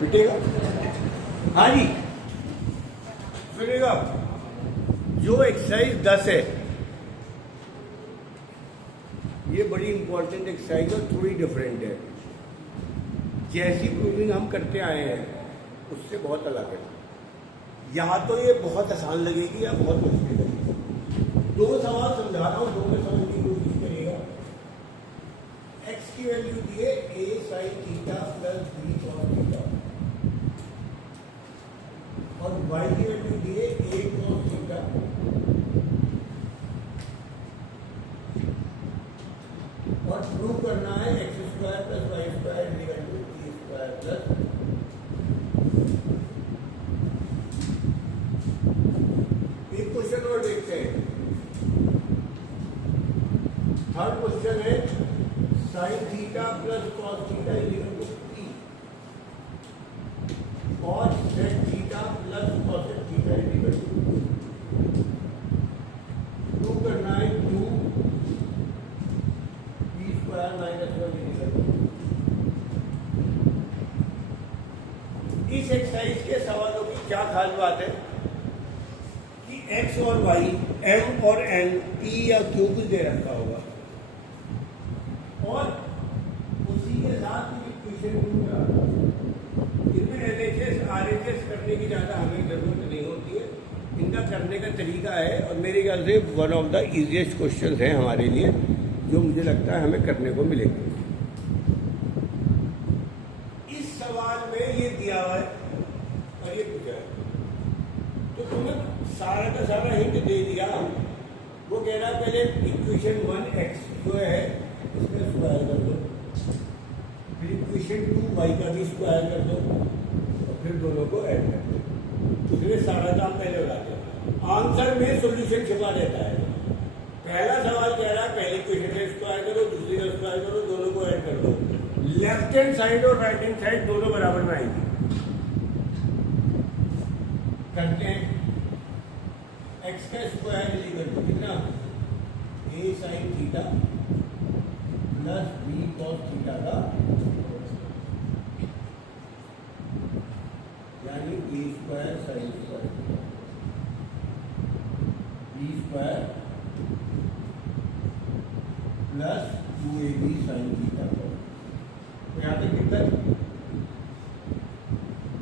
पिटेगा। हाँ जी सुनिएगा, जो एक्सरसाइज 10 है ये बड़ी इंपॉर्टेंट एक्सरसाइज और थोड़ी डिफरेंट है। जैसी प्रूविंग हम करते आए हैं उससे बहुत अलग है। या तो ये बहुत आसान लगेगी या बहुत मुश्किल लगेगी। दो सवाल समझा रहा हूँ, दो में समझने की कोशिश करिएगा। एक्स की वैल्यू दिए a sin theta plus b cos theta और y की वैल्यू दिए a cos थीटा और प्रूव करना है x square plus y square equal to t square plus. एक क्वेश्चन और देखते हैं। थर्ड क्वेश्चन है sine theta plus cos theta equal to t और sec theta plus cosec theta equal to prove करना है 2 t square minus 1 equal to. इस exercise के सवालों की क्या खास बात है कि x और y, m और n, p या q कुछ दे रखा होगा और उसी के साथ इक्वेशन दूंगा। इनमें LHS RHS करने की ज़्यादा हमें जरूरत नहीं होती है। इनका करने का तरीका है और मेरे ख्याल से one of the easiest question है हमारे लिए, जो मुझे लगता है हमें करने को मिलेगा। इस सवाल में ये दिया हुआ है और ये पूछा है, तो तुम्हें सारा का सारा हिंट दे दिया। वो कह रहा है पहले इक्वेशन 1x जो है इसका स्क्वायर कर दो, फिर इक्वेशन 2y का भी स्क्वायर कर दो और फिर दोनों को ऐड कर दो। उसने सारा काम पहले बता दिया। आंसर में सॉल्यूशन छिपा रहता है। पहला सवाल कह रहा है पहले इक्वेशन का स्क्वायर करो, दूसरी का स्क्वायर करो, दोनों को ऐड कर दो। लेफ्ट हैंड साइड और राइट हैंड साइड दोनों बराबर में आएंगी। करते हैं। एक्स का स्क्वायर इक्वल टू कितना, a sin theta plus b cos theta का, यानी a square sin square b square plus 2ab sin theta का। तो यहाँ तक कितना,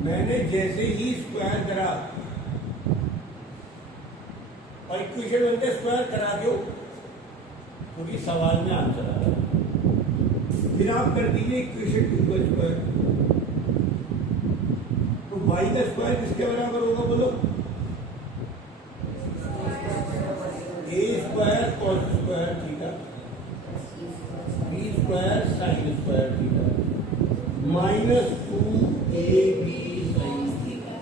मैंने जैसे ही स्क्वायर करा और इक्वेशन बनते स्क्वायर करा दो क्योंकि सवाल में आंसर आ रहा है। फिर आप कर दीजिए इक्वेशन 2 का स्क्वायर, तो y का स्क्वायर किसके बराबर होगा बोलो, a square cos square theta b square sine square theta minus 2ab sine theta.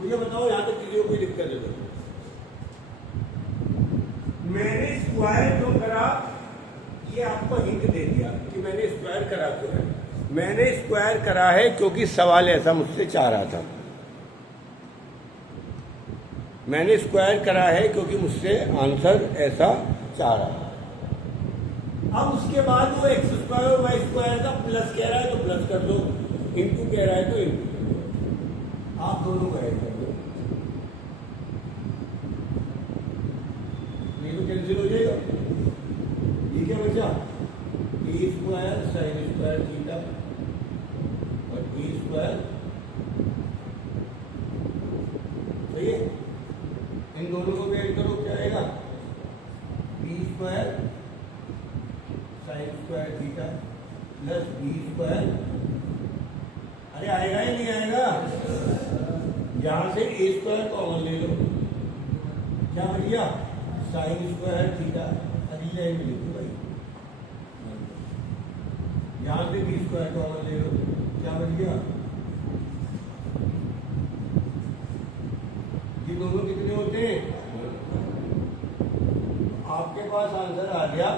मुझे बताओ यहाँ तक किसी को कोई दिक्कत है? मैंने स्क्वायर जो करा ये आपको हिंट दे दिया कि मैंने स्क्वायर करा क्यों है। मैंने स्क्वायर करा है क्योंकि सवाल ऐसा मुझसे चाह रहा था। मैंने स्क्वायर करा है क्योंकि मुझसे आंसर ऐसा चाह रहा था। अब उसके बाद वो एक्स स्क्वायर और वाई स्क्वायर का प्लस कह रहा है तो प्लस कर दो, इंटू कह रहा है तो इंटू कर दो। आप दोनों को ऐड कर दो, ये तो कैंसिल हो जाएगा। ये क्या बचा, a square sine square theta और b स्क्वायर, सही है। इन दोनों को भी ऐड करो, क्या आएगा, b square sine square theta plus b square. अरे आएगा ही नहीं आएगा, यहां से a स्क्वायर कॉमन ले लो, क्या बढ़िया, साइन स्क्वायर थीटा। अभी लाइन में लिखो भाई, यहां से b स्क्वायर कॉमन ले लो, क्या बढ़िया। ये दोनों कितने होते हैं, आपके पास आंसर आ गया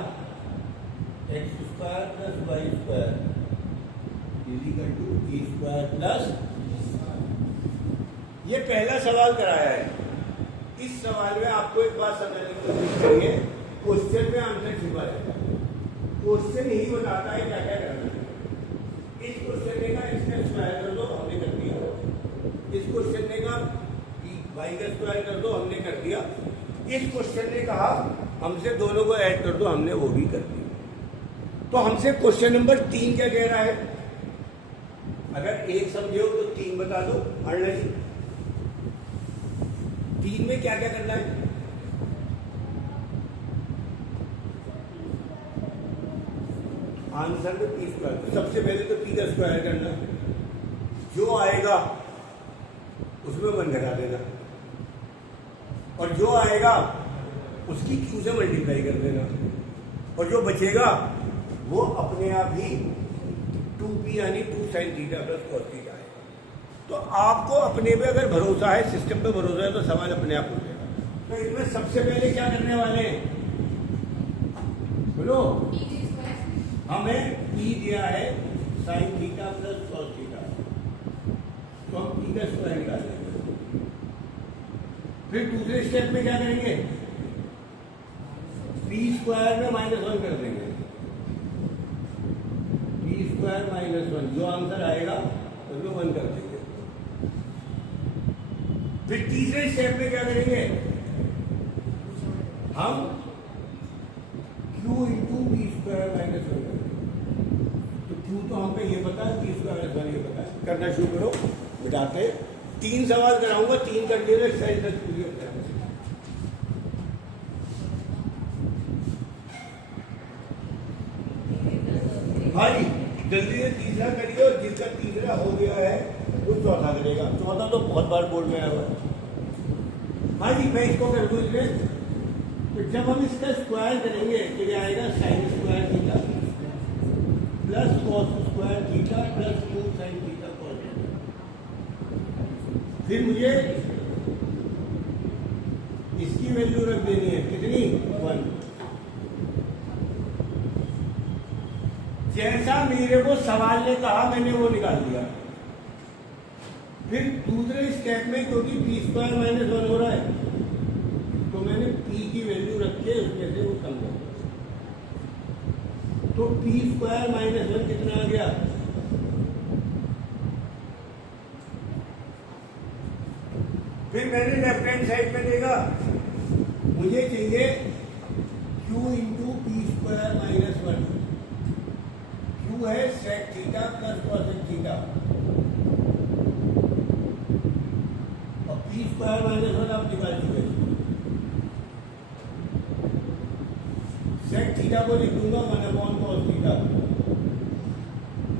x square plus y square equal to a square plus. ये पहला सवाल कराया है। इस सवाल में आपको एक बात समझने की कोशिश करिए, क्वेश्चन में आंसर छिपा रहता है। क्वेश्चन ही बताता है क्या क्या करना है। इस क्वेश्चन का क्वेश्चन ने कहा कि y का स्क्वायर कर दो, हमने कर दिया। इस क्वेश्चन ने कहा हमसे दोनों को ऐड कर दो, हमने वो भी कर दिया। तो हमसे क्वेश्चन नंबर 3 क्या कह रहा है? अगर एक समझे हो तो 3 बता दो। अरना जी 3 में क्या क्या करना है? आंसर में पी स्क्वायर। सबसे पहले तो पी का स्क्वायर करना, जो आएगा उसमें 1 घटा देना, और जो आएगा उसकी क्यू से मल्टीप्लाई कर देना, और जो बचेगा वो अपने आप ही 2p यानी 2 sin theta plus cos theta है। तो आपको अपने पे अगर भरोसा है, सिस्टम पे भरोसा है, तो सवाल अपने आप हो जाएगा। तो इसमें सबसे पहले क्या करने वाले हैं? बोलो। हमें p दिया है sin theta plus cos theta, तो हम p का स्क्वायर निकालेंगे। फिर दूसरे स्टेप में क्या करेंगे? p स्क्वायर में -1 कर देंगे। p स्क्वायर -1, जो आंसर आएगा उसमें 1 कर देंगे। फिर तीसरे स्टेप में क्या करेंगे? हम q इंटू पी स्क्वायर -1 करेंगे। तो q तो हम पे ये पता है, पी स्क्वायर -1 ये पता है। करना शुरू करो, बिठाते 3 सवाल कराऊंगा, 3 कर दिए तो एक्सरसाइज तक पूरी हो जाएगी। हाँ जी, जल्दी से तीसरा करिए, और जिसका तीसरा हो गया है वो चौथा करेगा। चौथा तो बहुत बार बोर्ड में आया हुआ है। हाँ जी, मैं इसको कर दूँ इसमें। तो जब हम इसका स्क्वायर करेंगे तो ये आएगा sin square theta plus cos square theta plus 2 sin theta cos theta. फिर मुझे इसकी वैल्यू रख देनी है, कितनी? 1। जैसा मेरे को सवाल ने कहा मैंने वो निकाल दिया। फिर दूसरे स्टेप में क्योंकि पी स्क्वायर -1 हो रहा है, तो मैंने p की वैल्यू रख के उसमें से वो कम कर दिया। तो पी स्क्वायर -1 कितना आ गया? फिर मैंने लेफ्ट हैंड साइड में देखा, मुझे चाहिए q into P square -1। q है sec theta plus cosec theta, और पी स्क्वायर -1 आप निकाल चुके। sec थीटा को लिख दूंगा 1 cos थीटा,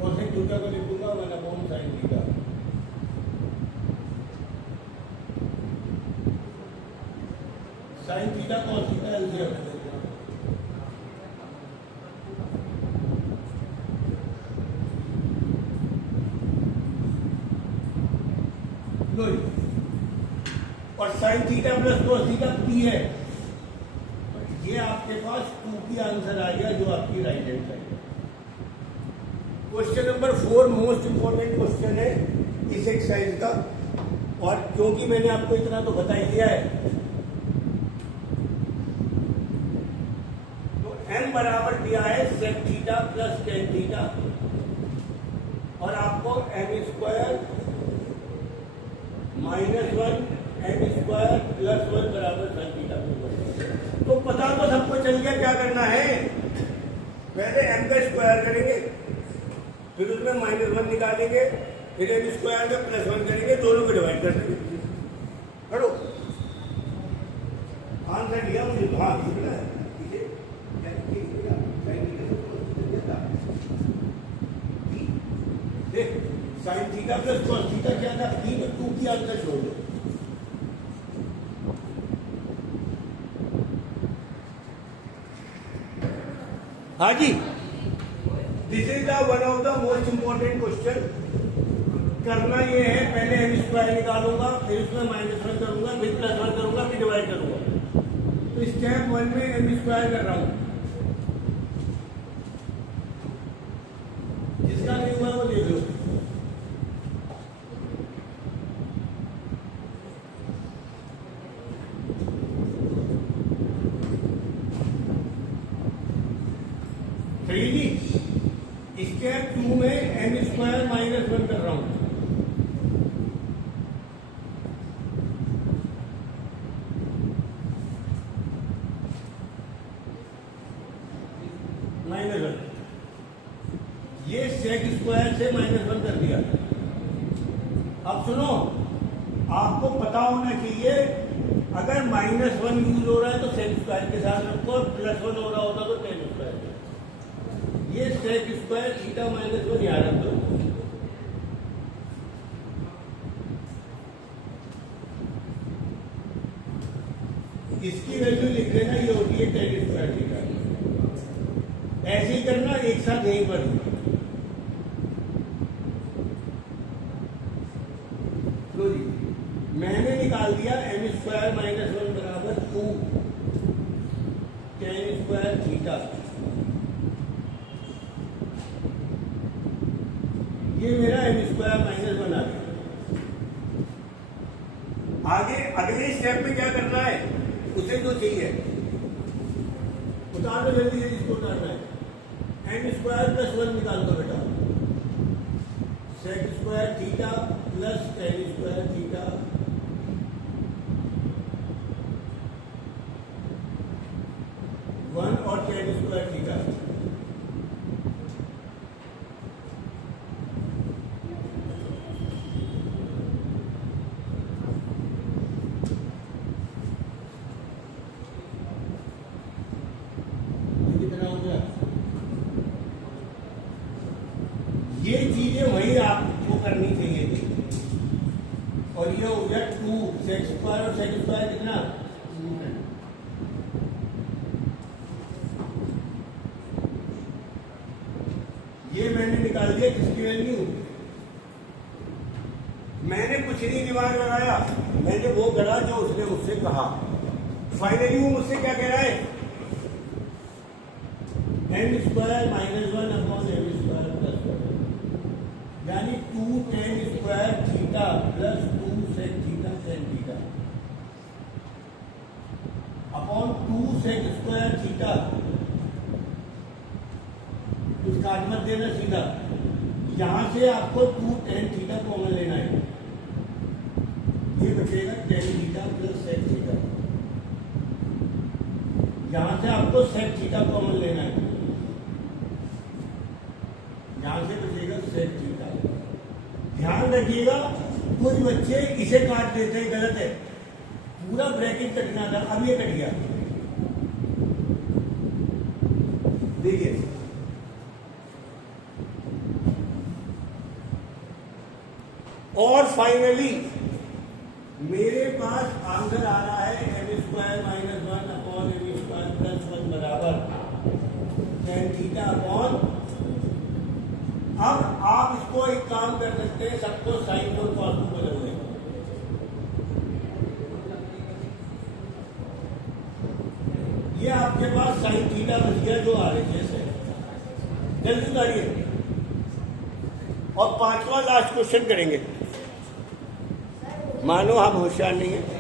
cosec थीटा को लिख दूंगा 1 sin theta. sin theta cos theta LCM. और sin theta plus cos theta p है, ये आपके पास 2p आंसर आ गया, जो आपकी राइट हैंड साइड है। Question number 4 most important question है इस एक्सरसाइज का, और क्योंकि मैंने आपको इतना तो बता ही दिया है, तो m बराबर दिया है sec theta plus tan theta, और आपको m square -1 m square plus 1 बराबर sin थीटा। तो पता तो सबको चल गया क्या करना है। पहले m का स्क्वायर करेंगे, फिर उसमें -1 निकालेंगे, फिर m स्क्वायर में +1 करेंगे, दोनों को डिवाइड कर देंगे। करो, आंसर दिया मुझे। हाँ लिखना है, देख sin theta plus cos theta क्या था? 3 और 2 की आंसर छोड़ दो। हाँ जी, this is the one of the most important question. करना ये है, पहले m स्क्वायर निकालूंगा, फिर उसमें -1 करूंगा, फिर +1 करूंगा, फिर डिवाइड करूंगा। तो स्टेप 1 में m स्क्वायर कर रहा हूं, जिसका नहीं हुआ वो देख लो। सही जी। स्टेप 2 में m स्क्वायर -1 कर रहा हूं, से -1 कर दिया। अब सुनो, आपको पता होना चाहिए अगर -1 यूज हो रहा है तो सेक स्क्वायर के साथ रखो, और +1 हो रहा होता तो टेन स्क्वायर। ये सेक स्क्वायर थीटा -1 याद रख दो। इसकी वैल्यू लिख लेना, ये होती है टेन स्क्वायर थीटा। ऐसे ही करना, एक साथ यहीं पर। लो जी, मैंने निकाल दिया m² -1 बराबर 2 टेन स्क्वायर थीटा। ये मेरा m² -1 आ गया। आगे अगले स्टेप में क्या करना है, उसे जो चाहिए उतार दो जल्दी जल्दी, इसको उतारना है। m² +1 निकाल दो बेटा, sec square theta plus tan square theta. One और टेन स्क्वायर थीटा। ये चीजें वही आपको करनी चाहिए थी। और ये हो गया 2 सेक स्क्वायर, और सेक स्क्वायर कितना, ये मैंने निकाल दिया। किसकी वैल्यू, मैंने कुछ नहीं दिमाग लगाया, मैंने वो करा जो उसने मुझसे कहा। फाइनली वो मुझसे क्या कह रहा है, m² -1 अपॉन m² +1, यानी 2 tan square theta plus 2 sec theta tan theta upon 2 sec square theta. कुछ काट मत देना, सीधा यहां से आपको 2 टेन थीटा कॉमन लेना है। ये बचेगा tan theta plus sec theta. यहां से आपको सेक थीटा कॉमन लेना है, यहां से बचेगा सेक थीटा। ध्यान रखिएगा, कुछ बच्चे इसे काट देते हैं, गलत है। पूरा ब्रैकेट कटना था, अब ये कट गया। देखिए, और फाइनली मेरे पास आंसर आ रहा है m² -1 अपॉन m² +1 बराबर टेन थीटा अपॉन। अब आप इसको एक काम कर सकते हैं, सबको साइन और कॉस को बदल दें। ये आपके पास साइन थीटा बच गया जो RHS है। जल्दी उतारिए, और 5वां लास्ट क्वेश्चन करेंगे। मानो हम होशियार नहीं है।